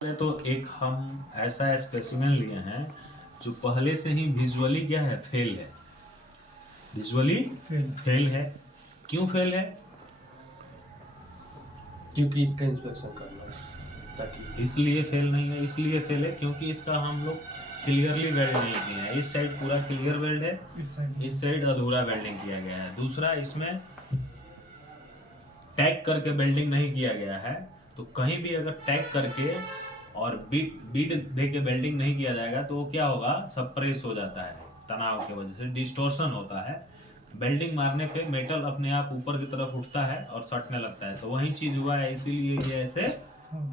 पहले तो एक हम ऐसा स्पेसिमेन लिए हैं जो पहले से ही विजुअली क्या है, फेल है। विजुअली फेल है। क्यों फेल है? क्योंकि इसका इंस्पेक्शन करना है ताकि इसलिए फेल नहीं है, इसलिए फेल है क्योंकि इसका हम लोग क्लियरली वेल्ड नहीं किए हैं। इस साइड पूरा क्लियर वेल्ड है, इस साइड अधूरा वेल्डिंग किया गया है। दूसरा, इसमें टैग करके वेल्डिंग नहीं किया गया है। तो कहीं भी अगर टैग करके और बीट बीट दे के वेल्डिंग नहीं किया जाएगा तो वो क्या होगा, सप्रेस हो जाता है, तनाव की वजह से डिस्टॉर्शन होता है। वेल्डिंग मारने पे मेटल अपने आप ऊपर की तरफ उठता है और सटने लगता है, तो वही चीज हुआ है, इसीलिए ये ऐसे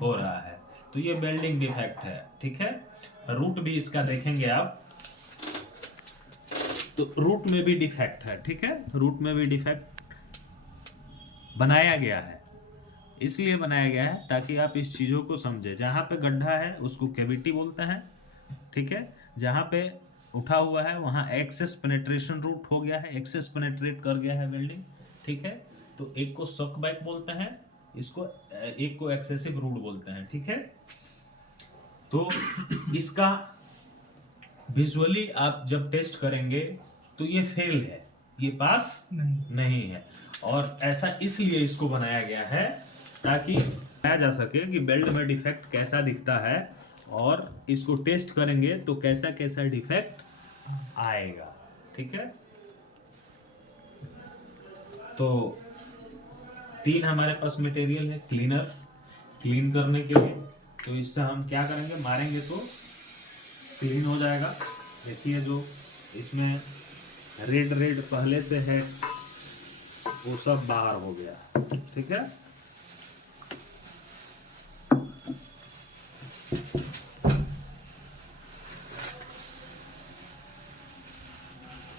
हो रहा है। तो ये वेल्डिंग डिफेक्ट है, ठीक है। रूट भी इसका देखेंगे आप, तो रूट में भी डिफेक्ट है, ठीक है। रूट में भी डिफेक्ट बनाया गया है, इसलिए बनाया गया है ताकि आप इस चीज़ों को समझे। जहाँ पे गड्ढा है उसको कैविटी बोलते हैं, ठीक है। जहाँ पे उठा हुआ है वहाँ एक्सेस पेनेट्रेशन रूट हो गया है, एक्सेस पेनेट्रेट कर गया है वेल्डिंग, ठीक है। तो एक को सक बैक बोलते हैं, इसको एक को एक्सेसिव रूट बोलते हैं, ठीक है। तो इसका विजुअली आप जब टेस्ट करेंगे तो ये फेल है, ये पास नहीं है। और ऐसा इसलिए इसको बनाया गया है ताकि बताया जा सके कि बेल्ट में डिफेक्ट कैसा दिखता है, और इसको टेस्ट करेंगे तो कैसा कैसा डिफेक्ट आएगा, ठीक है। तो तीन हमारे पास मटेरियल है क्लीनर, क्लीन करने के लिए। तो इससे हम क्या करेंगे, मारेंगे तो क्लीन हो जाएगा। देखिए जो इसमें रेड रेड पहले से है वो सब बाहर हो गया, ठीक है।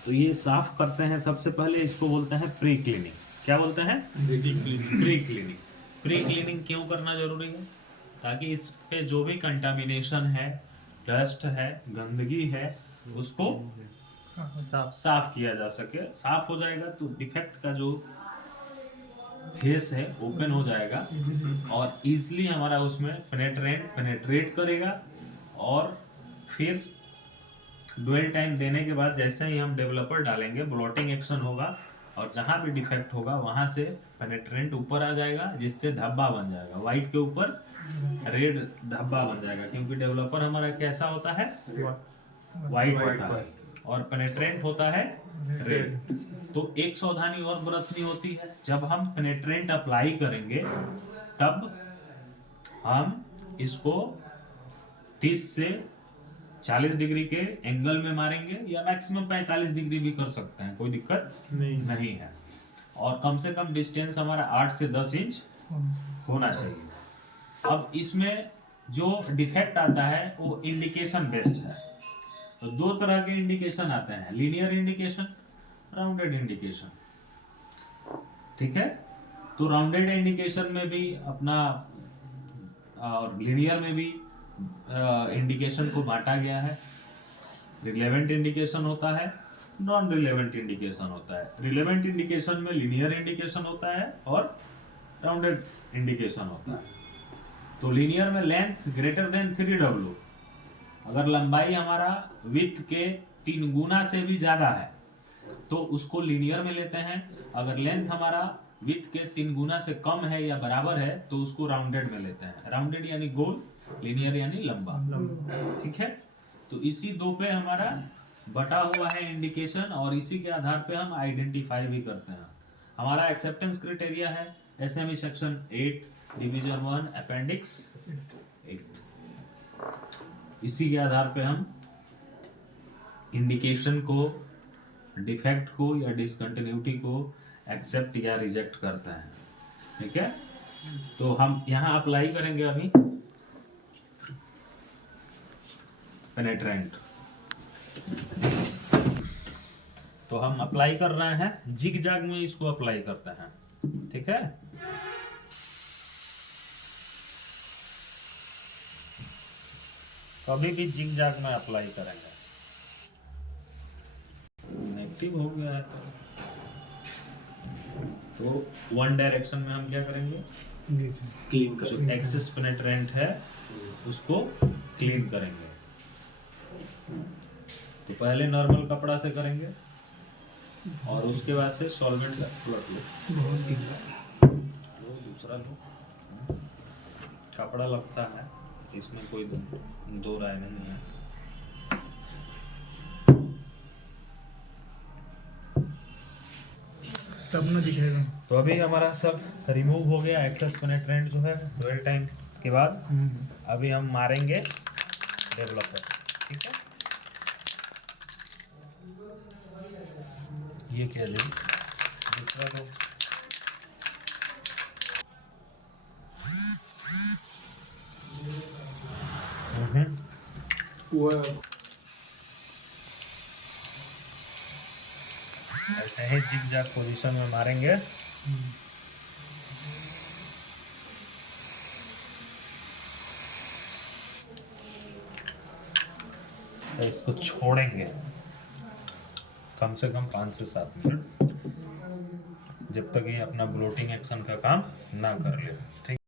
तो ये साफ करते हैं सबसे पहले, इसको बोलते हैं प्री क्लीनिंग। क्या बोलते हैं? Pre cleaning. प्री क्लीनिंग क्यों करना जरूरी है? ताकि इस पे जो भी कंटामिनेशन है, डस्ट है, गंदगी है, उसको साफ किया जा सके। साफ हो जाएगा तो डिफेक्ट का जो फेस है ओपन हो जाएगा और इजीली हमारा उसमें पेनेट्रेट करेगा। और फिर डुअल टाइम देने के बाद जैसे ही हम डेवलपर डालेंगे, ब्लॉटिंग एक्शन होगा और जहां भी डिफेक्ट होगा वहां से पेनेट्रेंट ऊपर आ जाएगा, जिससे धब्बा बन जाएगा, व्हाइट के ऊपर रेड धब्बा बन जाएगा। क्योंकि डेवलपर हमारा कैसा होता है, व्हाइट होता है, और पेनेट्रेंट होता है रेड। तो एक सावधानी और बरतनी होती है, जब हम पेनेट्रेंट अप्लाई करेंगे तब हम इसको 30 से 40 डिग्री के एंगल में मारेंगे, या मैक्सिमम 45 डिग्री भी कर सकते हैं, कोई दिक्कत नहीं है। और कम से कम डिस्टेंस हमारा 8 से 10 इंच होना चाहिए। अब इसमें जो डिफेक्ट आता है वो इंडिकेशन बेस्ड है। तो दो तरह के इंडिकेशन आते हैं, लीनियर इंडिकेशन, राउंडेड इंडिकेशन, ठीक है। तो राउंडेड इंडिकेशन में भी अपना और लीनियर में भी इंडिकेशन को बांटा गया है। रिलेवेंट इंडिकेशन होता है, नॉन रिलेवेंट इंडिकेशन होता है। रिलेवेंट इंडिकेशन में लीनियर इंडिकेशन होता है और राउंडेड इंडिकेशन होता है। तो लीनियर में लेंथ ग्रेटर देन 3W, अगर लंबाई हमारा विड्थ के 3 गुना से भी ज्यादा है तो उसको लीनियर में लेते हैं। अगर लेंथ हमारा विड्थ के 3 गुना से कम है या बराबर है तो उसको राउंडेड में लेते हैं। राउंडेड यानी गोल, लीनियर यानी लंबा, ठीक है। तो इसी दो पे हमारा बटा हुआ है इंडिकेशन, और इसी के आधार पे हम आइडेंटिफाई भी करते हैं। हमारा एक्सेप्टेंस क्राइटेरिया है एसएमई सेक्शन 8 डिवीजन 1 अपेंडिक्स 8। इसी के आधार पे हम इंडिकेशन को, डिफेक्ट को या डिसकंटिन्यूटी को एक्सेप्ट या रिजेक्ट करते हैं, ठीक है। तो हम यहाँ अप्लाई करेंगे अभी पेनेट्रेंट। तो हम अप्लाई कर रहे हैं, जिग जाग में इसको अप्लाई करते हैं, ठीक है। कभी भी जिग जाग में अप्लाई करेंगे। नेगेटिव हो गया है तो वन डायरेक्शन में हम क्या करेंगे, जी सर। क्लीन जो कर एक्सेस पेनेट्रेंट है उसको क्लीन करेंगे। तो पहले नॉर्मल कपड़ा से करेंगे और उसके बाद से सॉल्वेंट का प्लट लो। बहुत गीला। लो, दूसरा लो। कपड़ा लगता है, इसमें कोई दो राय नहीं है। तब ना दिखेगा। तो अभी हमारा सब रिमूव हो गया एक्सेस पेनेट्रेंट जो है डुअल टाइम के बाद। अभी हम मारेंगे डेवलपर, ठीक है। ये क्या जी, दूसरा तो वो ऐसे ही जिग जैग पोजीशन में मारेंगे। तो इसको छोड़ेंगे कम से कम 5 से 7 मिनट, जब तक ये अपना ब्लोटिंग एक्शन का काम ना कर ले, ठीक।